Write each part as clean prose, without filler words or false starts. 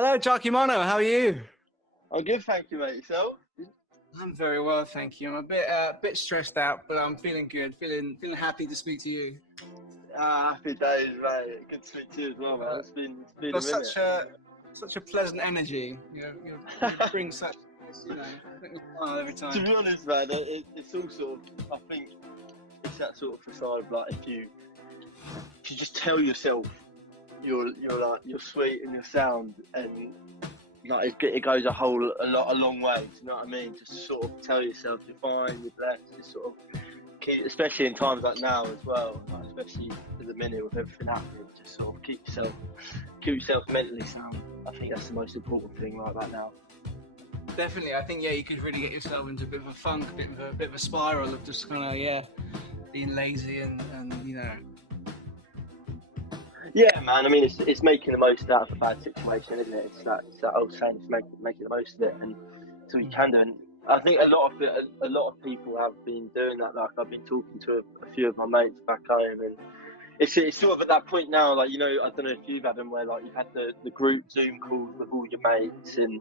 Hello, Jarki Monno. How are you? I'm good, thank you, mate. Yourself? I'm very well, thank you. I'm a bit stressed out, but I'm feeling good. Feeling happy to speak to you. Happy days, mate. Good to speak to you as well, man. Uh, It's been a got minute. such a pleasant energy. You bring such, make me smile every To time. be honest, man, it's all sort of. I think it's that sort of facade of like if you just tell yourself you're sweet and you're sound, and like it goes a long way. Do you know what I mean? Just sort of tell yourself you're fine, you're blessed. Just sort of keep, especially in times like now as well. Like especially at the minute with everything happening, just sort of keep yourself mentally sound. I think that's the most important thing right about now. Definitely, I think you could really get yourself into a bit of a funk, a bit of a spiral of just kind of being lazy and. Yeah, man. I mean, it's making the most out of a bad situation, isn't it? It's that old saying, it's making the most of it, and so you can do. And I think a lot of people have been doing that. Like I've been talking to a few of my mates back home, and it's sort of at that point now. Like I don't know if you've had them where like you've had the group Zoom calls with all your mates, and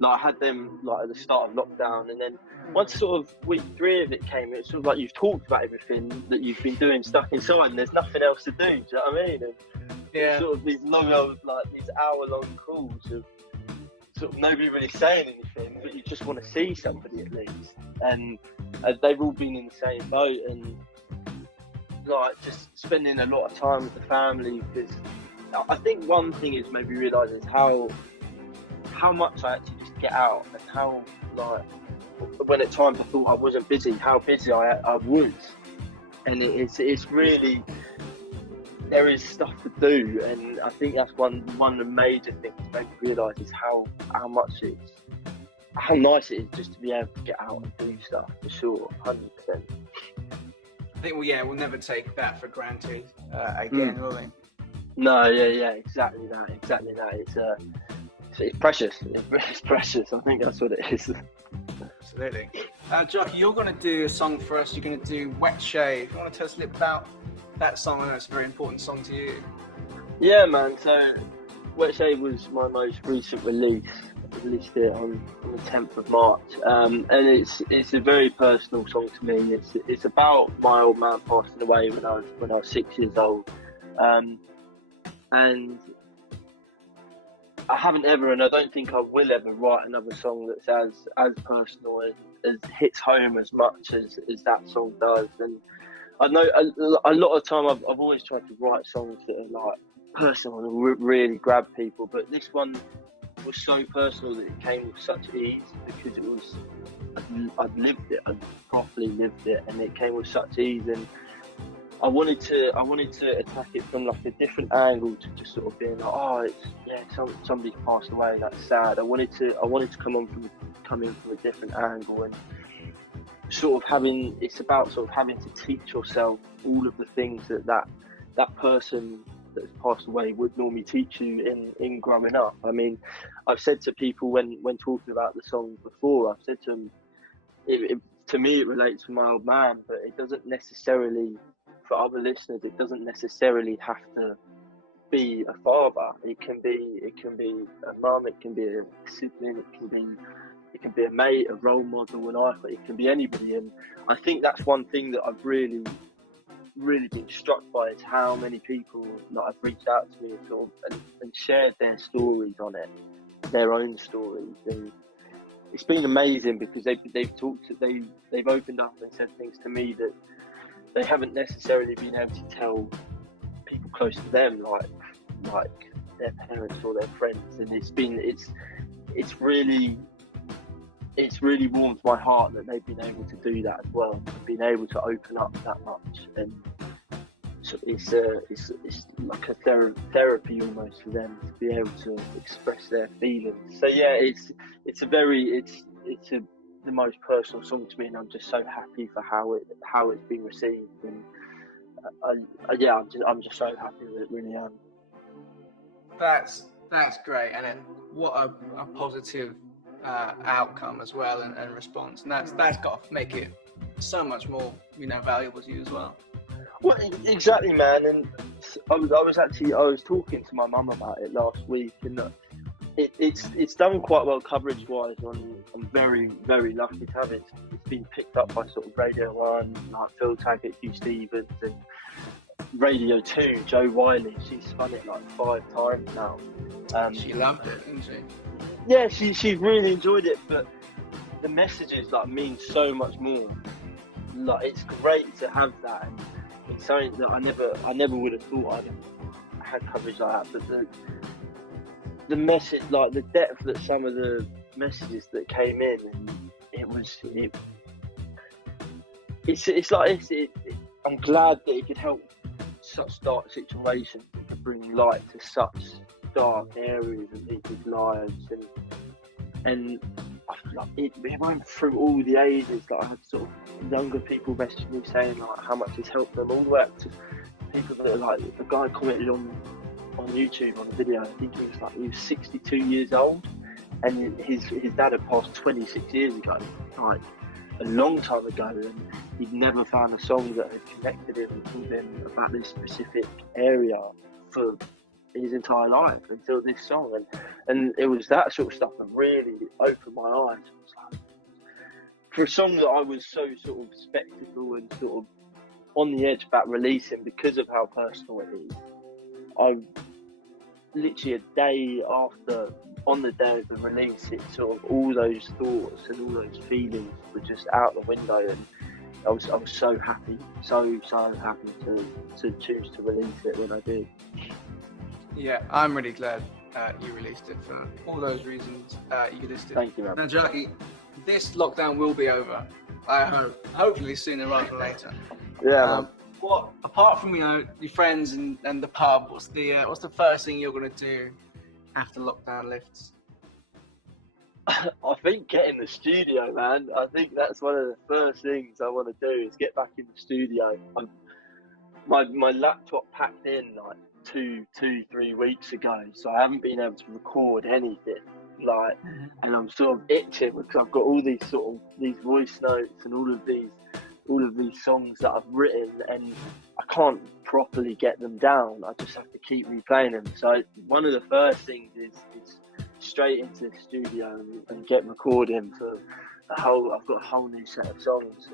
like I had them like at the start of lockdown, and then once sort of week 3 of it came, it's sort of like you've talked about everything that you've been doing stuck inside, and there's nothing else to do. Do you know what I mean? And it's sort of these long old, like these hour-long calls of sort of nobody really saying anything, but you just want to see somebody at least. And they've all been in the same boat, and like just spending a lot of time with the family. Because I think one thing is maybe realising how much I actually just get out, and how like when at times I thought I wasn't busy, how busy I was, and it's really. There is stuff to do, and I think that's one of the major things to make you realise is how nice it is just to be able to get out and do stuff, for sure, 100%. I think we'll never take that for granted again, will we? No, yeah, exactly that. It's precious. It's precious. I think that's what it is. Absolutely. Jarki, you're going to do a song for us. You're going to do Wet Shave. You want to tell us a little about that song? I know it's a very important song to you. Yeah, man. So, Wet Shave was my most recent release. I released it on the 10th of March, and it's a very personal song to me. It's about my old man passing away when I was 6 years old, and I haven't ever, and I don't think I will ever write another song that's as personal as hits home as much as that song does. And I know a lot of time I've always tried to write songs that are like personal and really grab people, but this one was so personal that it came with such ease because I'd lived it, I'd properly lived it, and it came with such ease. And I wanted to attack it from like a different angle to just sort of being like, somebody's passed away, that's sad. I wanted to come in from a different angle, and it's about sort of having to teach yourself all of the things that person that's passed away would normally teach you in growing up. I mean, I've said to people when talking about the song before, I've said to them, to me it relates to my old man, but it doesn't necessarily, for other listeners, it doesn't necessarily have to be a father. It can be a mum, it can be a sibling, it can be a mate, a role model, an icon. It can be anybody. And I think that's one thing that I've really been struck by, is how many people that have reached out to me and shared their stories on it, their own stories. And it's been amazing because they've opened up and said things to me that they haven't necessarily been able to tell people close to them, like their parents or their friends. And it's really warmed my heart that they've been able to do that as well, been able to open up that much. And so it's like a therapy almost for them to be able to express their feelings. So yeah, it's the most personal song to me, and I'm just so happy for how it's been received. And I'm just so happy with it, really am. That's great, and what a positive outcome as well, and response, and that's got to make it so much more valuable to you as well. Well, exactly, man. And I was talking to my mum about it last week, and it's done quite well coverage wise. I'm very, very lucky to have it. It's been picked up by sort of Radio 1, like Phil Taggart, Hugh Stevens, and Radio 2, Joe Wiley. She's spun it like 5 times now. She loved it, didn't she? Yeah, she really enjoyed it, but the messages like mean so much more. Like, it's great to have that, and it's something that I never would have thought I'd have had coverage like that. But the message, like the depth that some of the messages that came in, I'm glad that it could help such dark situations. It could bring light to such dark areas of people's lives, and it went through all the ages. Like, I had sort of younger people messaging me saying like how much it's helped them, all the way up to people that are like, a guy commented on YouTube on a video. I think he was 62 years old, and his dad had passed 26 years ago, like a long time ago, and he'd never found a song that had connected him with him about this specific area for his entire life until this song, and it was that sort of stuff that really opened my eyes. It was like, for a song that I was so sort of skeptical and sort of on the edge about releasing because of how personal it is, I literally a day after, on the day of the release, it sort of all those thoughts and all those feelings were just out the window, and I was so happy, so happy to choose to release it when I did. Yeah, I'm really glad you released it for all those reasons you listed. Thank you, man. Now, Jarki, this lockdown will be over. I hope, hopefully sooner rather than later. Yeah. What, apart from your friends and the pub, what's the first thing you're going to do after lockdown lifts? I think get in the studio, man. I think that's one of the first things I want to do is get back in the studio. My laptop packed in like 3 weeks ago, so I haven't been able to record anything. Like, and I'm sort of itching because I've got all these these voice notes and all of these songs that I've written, and I can't properly get them down. I just have to keep replaying them. So one of the first things is straight into the studio and get recording for I've got a whole new set of songs.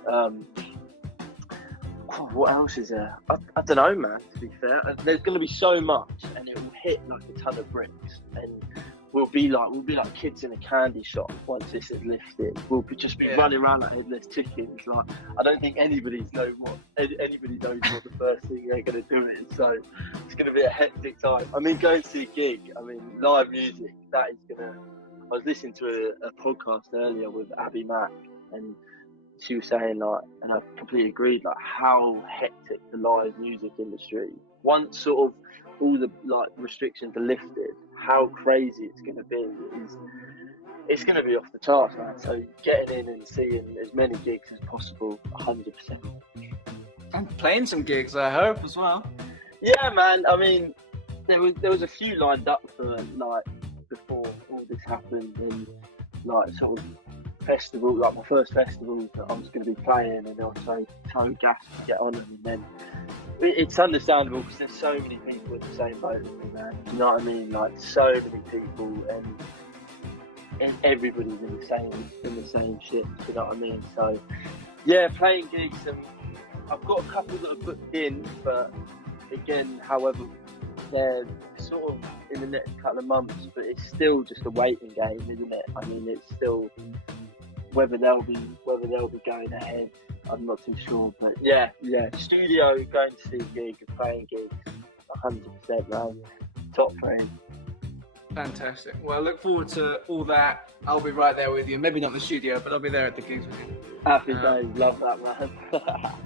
What else is there? I don't know, man, to be fair. There's going to be so much, and it will hit like a ton of bricks, and we'll be like kids in a candy shop once this is lifted. We'll just be running around like headless chickens. Like, I don't think anybody knows what the first thing they're going to do is. So it's going to be a hectic time. I mean, going to see a gig, live music, that is going to... I was listening to a podcast earlier with Abby Mack, and she was saying, like, and I completely agreed, like, how hectic the live music industry, once sort of all the like restrictions are lifted, how crazy it's going to be. It's going to be off the charts, man. So getting in and seeing as many gigs as possible, 100%. And playing some gigs, I hope, as well. Yeah, man. I mean, there was a few lined up for like before all this happened, and like sort of festival, like my first festival that I was going to be playing, and I was so gassed to get on, and then it's understandable because there's so many people in the same boat as me, man. You know what I mean? Like, so many people, and everybody's in the same shit. You know what I mean? So yeah, playing gigs, and I've got a couple that are booked in, but again, however, they're sort of in the next couple of months, but it's still just a waiting game, isn't it? I mean, it's still whether they'll be going ahead, I'm not too sure. But yeah, studio, going to see a gig, playing gigs, 100%, man. Top 3. Fantastic. Well, I look forward to all that. I'll be right there with you. Maybe not in the studio, but I'll be there at the gigs with you. Happy days. Love that, man.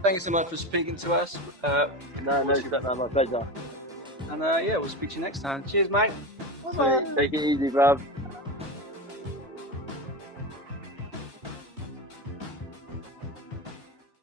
Thank you so much for speaking to us. No, my pleasure. And we'll speak to you next time. Cheers, mate. Take it easy, bruv.